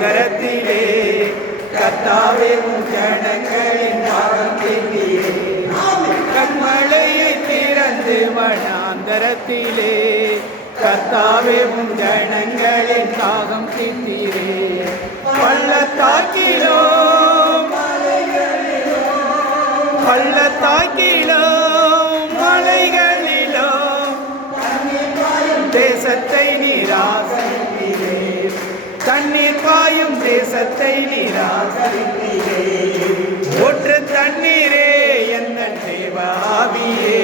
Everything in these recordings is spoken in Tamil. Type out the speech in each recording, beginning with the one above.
வனாந்தரத்திலே கர்த்தாவே உம் ஜனங்களின் தாகம் தீர்த்தீரே. கண்மலையை திறந்து வனாந்தரத்திலே கர்த்தாவே உம் ஜனங்களின் தாகம் தீர்த்தீரே. பள்ளத்தாக்கிலோ பள்ளத்தாக்கிலோ மலைகளிலோ தேசத்தை நீராசரித்தீரே. தண்ணீர் பாயும் தேசத்தை நீராசரித்தீரே. ஊற்று தண்ணீரே எந்தன் தேவ ஆவியே,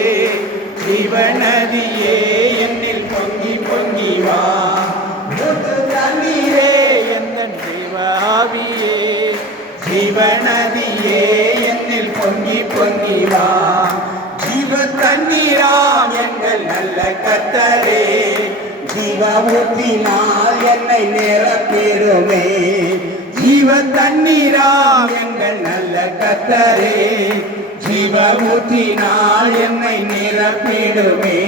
ஜீவநதியே என்னில் பொங்கி பொங்கி வா. ஊற்று தண்ணீரே எந்தன் தேவ ஆவியே, ஜீவநதியே என்னில் பொங்கி பொங்கி வா. ஜீவ தண்ணீராம் எங்கள் நல்ல கர்த்தரே, ஜீவ ஊற்றினால் என்னை நிரப்பிடுமே. ஜீவ தண்ணீராம் எங்கள் நல்ல கர்த்தரே, ஜீவ ஊற்றினால் என்னை நிரப்பிடுமே.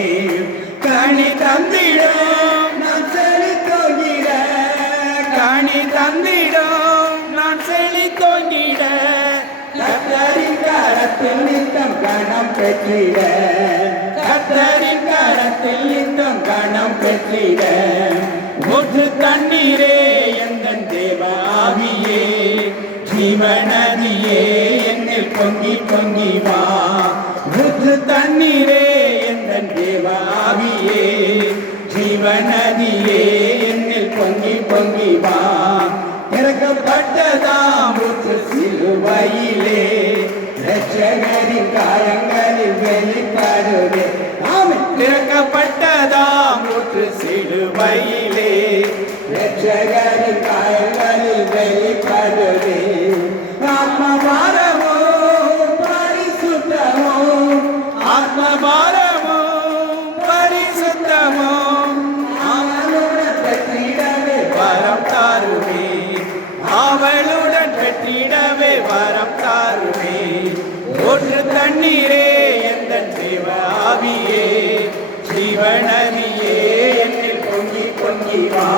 கனி தந்திடும் நான் செழித்தோங்கிட, கனி தந்திடும் நான் செழித்தோங்கிட, கர்த்தரின் கரத்தில் நித்தம் கணம் பெற்றிட, கர்த்தரின் கரத்தில் நித்தம் கணம் பெற்றிட. ஊற்று தண்ணீரே எந்தன் தேவ ஆவியே, ஜீவநதியே என்னில் பொங்கி பொங்கி வா. ஊற்று தண்ணீரே எந்தன் தேவ ஆவியே, ஜீவநதியே என்னில் பொங்கி பொங்கி வா. திறக்கப்பட்டதாம் ஊற்று சிலுவையிலே, இரட்சகரின் காயங்களில் வெளிப்படுதே. திறக்கப்பட்டதாம் ஊற்று சிலுவையிலே, இரட்சகரின் காயங்களில் வெளிப்படுதே. ஆத்மபாரமோ பரிசுத்தமோ, ஆத்மபாரமோ பரிசுத்தமோ, அவளுடன் பெற்றிடவே வரம் தாருமே, அவளுடன் பெற்றிடவே வரம் தாருமே. ஊற்று தண்ணீரே எந்தன் தேவ ஆவியே, ஜீவன